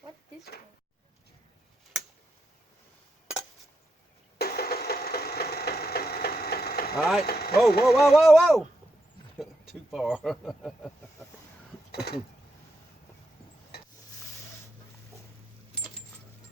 What's this one? All right. Whoa, whoa, whoa, whoa, whoa! Too far.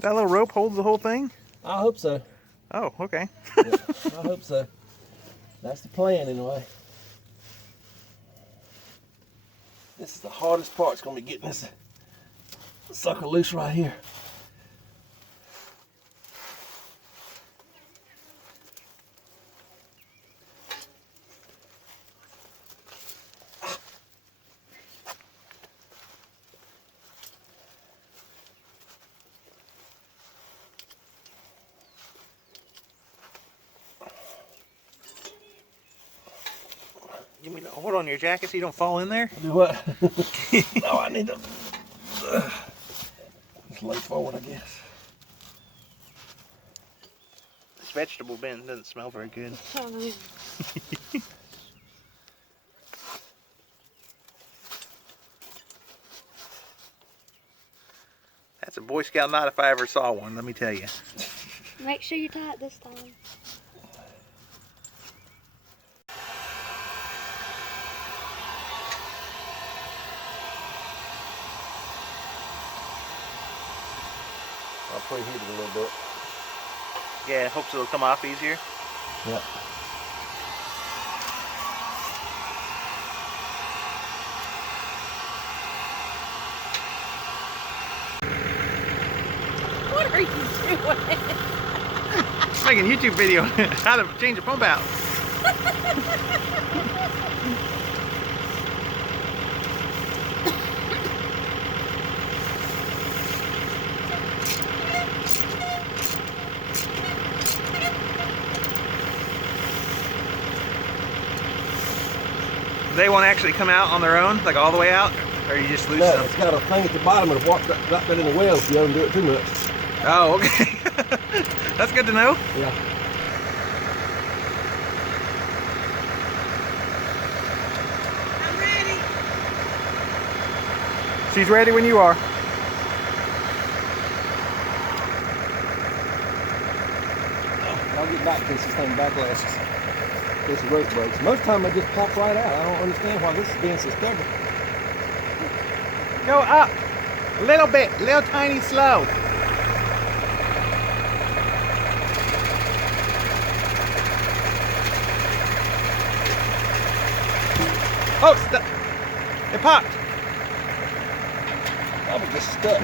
That little rope holds the whole thing? I hope so. Oh, okay. Yeah, I hope so. That's the plan, anyway. This is the hardest part. It's gonna be getting this sucker loose right here. You mean to hold on your jacket so you don't fall in there? Do what? No, I need to just lay forward, I guess. This vegetable bin doesn't smell very good. That's a Boy Scout knot if I ever saw one, let me tell you. Make sure you tie it this time. I'll preheat it a little bit. Yeah, hopes it'll come off easier. Yep. What are you doing? Making a YouTube video how to change a pump out. They won't actually come out on their own, like all the way out? Or you just lose No, some? it's got a thing at the bottom and walk right that in the well if you don't do it too much. Oh, okay. That's good to know. Yeah. I'm ready. She's ready when you are. I'll get back to this thing backlashes. This rope breaks. Most of the time I just pop right out. I don't understand why this is being so stubborn. Go up. A little bit. Little tiny slow. Oh, it popped. I was just stuck.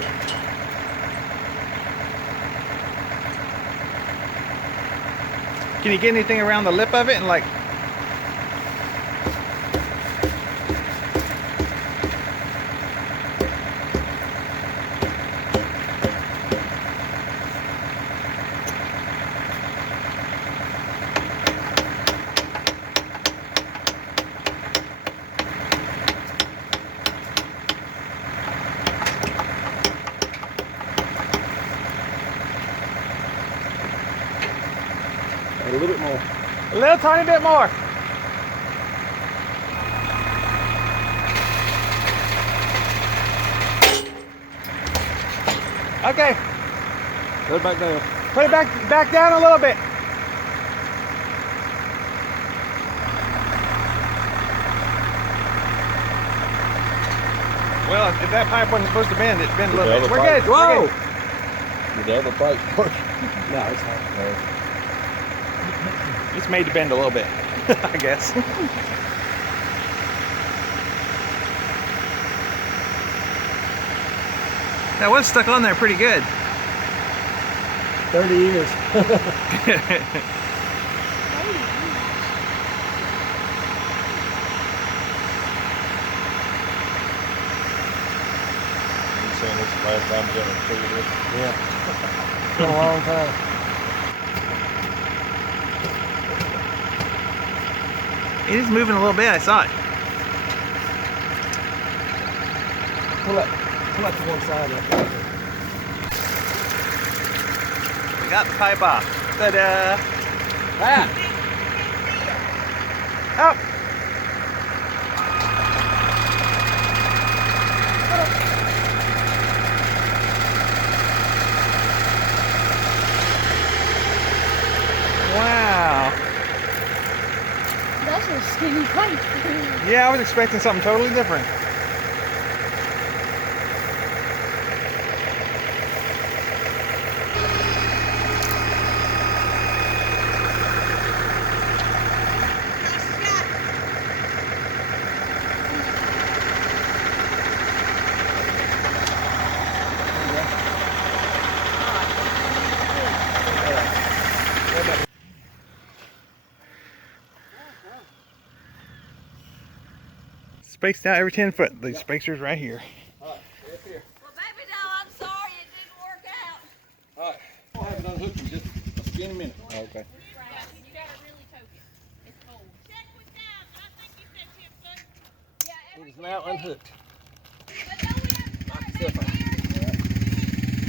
Can you get anything around the lip of it and like? A little bit more. A little tiny bit more. Okay. Go back down. Put it back down a little bit. Well, if that pipe wasn't supposed to bend, it bent a little bit. We're good. Whoa! We're good. Did the other pipe work? No, it's not. It's made to bend a little bit, I guess. That was stuck on there pretty good. 30 years. This is the last time you're gonna figure this. Yeah. It's been a long time. It is moving a little bit, I saw it. Pull up to one side right there. We got the pipe off. Ta-da! Ah! Up! Wow. That's a skinny pipe. Yeah, I was expecting something totally different. Spaced out every 10 foot. These spacers right here. Alright, up here. Well, baby doll, I'm sorry it didn't work out. Alright, I'll have it unhooked in just a skinny minute. Okay. You gotta really choke it. It's cold. Check with Dad. I think you said 10 foot. Yeah, It is now unhooked. but don't we have to start Step back on.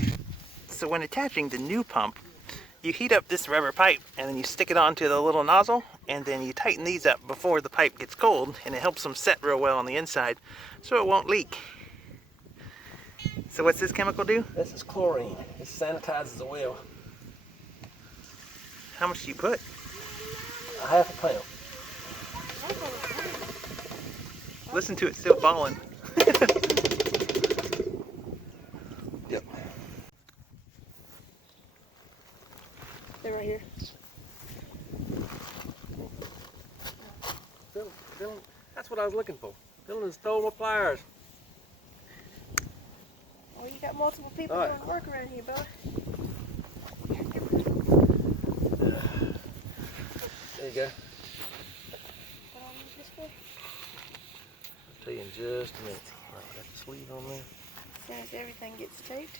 here? So when attaching the new pump, you heat up this rubber pipe and then you stick it onto the little nozzle and then you tighten these up before the pipe gets cold, and it helps them set real well on the inside so it won't leak. So what's this chemical do? This is chlorine. It sanitizes the well. How much do you put? A half a pound. Listen to it still falling. Yep. They're right here. Dylan, that's what I was looking for. Dylan stole my pliers. Oh, you got multiple people All right. doing work around here, bud. There you go. What I need this for? I'll tell you in just a minute. All right, I got the sleeve on there. As soon as everything gets taped.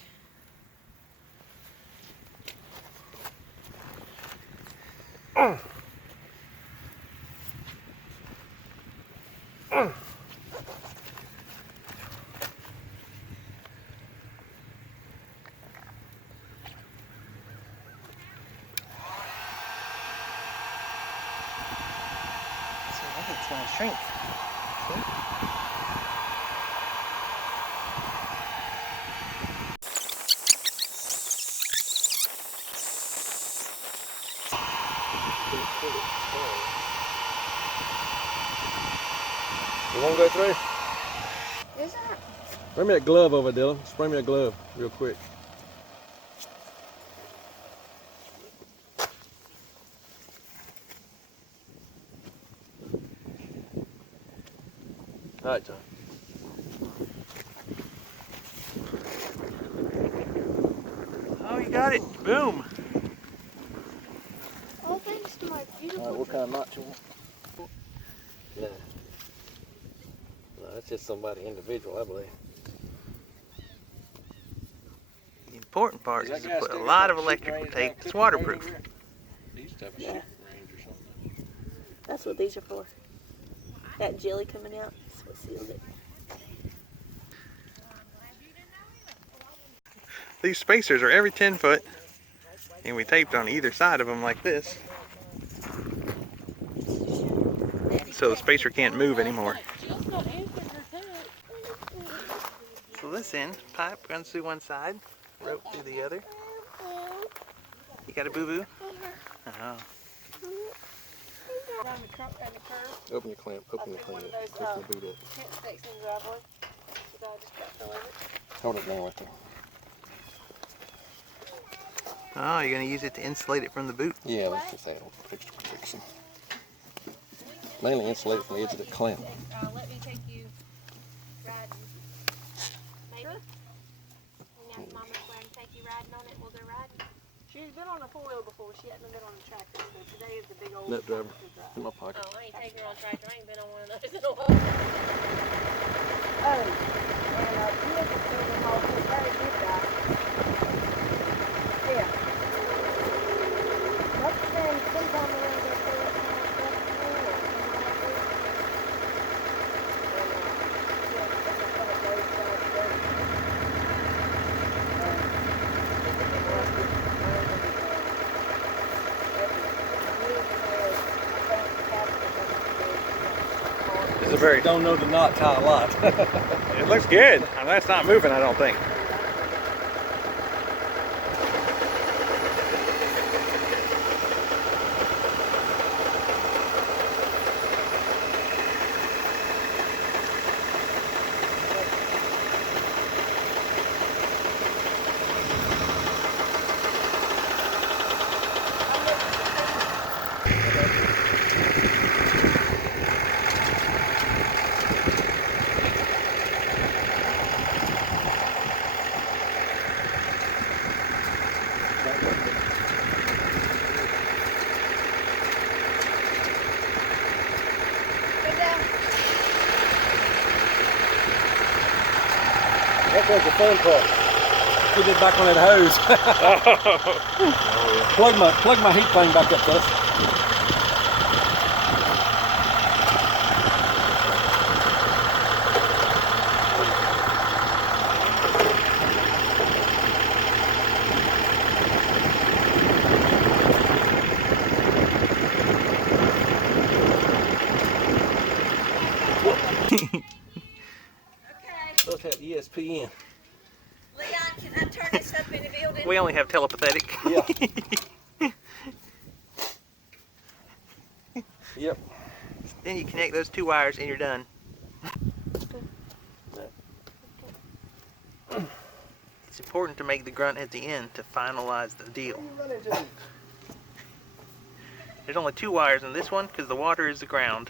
See, I think it's gonna shrink. You want to go through? Is that? Bring me that glove over, Dylan. Spray me that glove real quick. All right, John. Oh, you got it. Boom. All thanks to my All right, beautiful. what kind of knot you want? No. No, that's just somebody individual, I believe. The important part is to put a lot of electrical tape. It's waterproof. These type of shooting range or something. That's what these are for. That jelly coming out is what sealed it. These spacers are every 10 foot, and we taped on either side of them like this, so the spacer can't move anymore. So this end, pipe runs through one side, rope through the other. You got a boo-boo? Oh. Around the curve. Open your clamp. Open the clamp. Open the boot up. Tent stakes in the driveway. The dog just got fell over. Hold it down right there. Oh, you're going to use it to insulate it from the boot. Yeah, let's just add extra protection. Mainly insulate it from the edge of the clamp. Let me take you riding. Maybe? And if Mama's going to take you riding on it, we'll go riding. She's been on a four-wheeler before. She hasn't been on a tractor. So today is the big old Nut driver. tractor drive. In my pocket. Oh, I ain't taking her on tractor. I ain't been on one of those in a while. Oh, and you look at the whole thing. Very good guy. Yeah. That's been sometime around there. This is a very. Don't know the knot tie a lot. It looks good. I mean, that's not moving, I don't think. That was the fun part. Get it back on that hose. Plug my heat thing back up, fellas. Let's have ESPN. Leon, can I turn this up in the building? We only have telepathetic. Yeah. Yep. Then you connect those 2 wires and you're done. It's important to make the grunt at the end to finalize the deal. There's only 2 wires in this one because the water is the ground.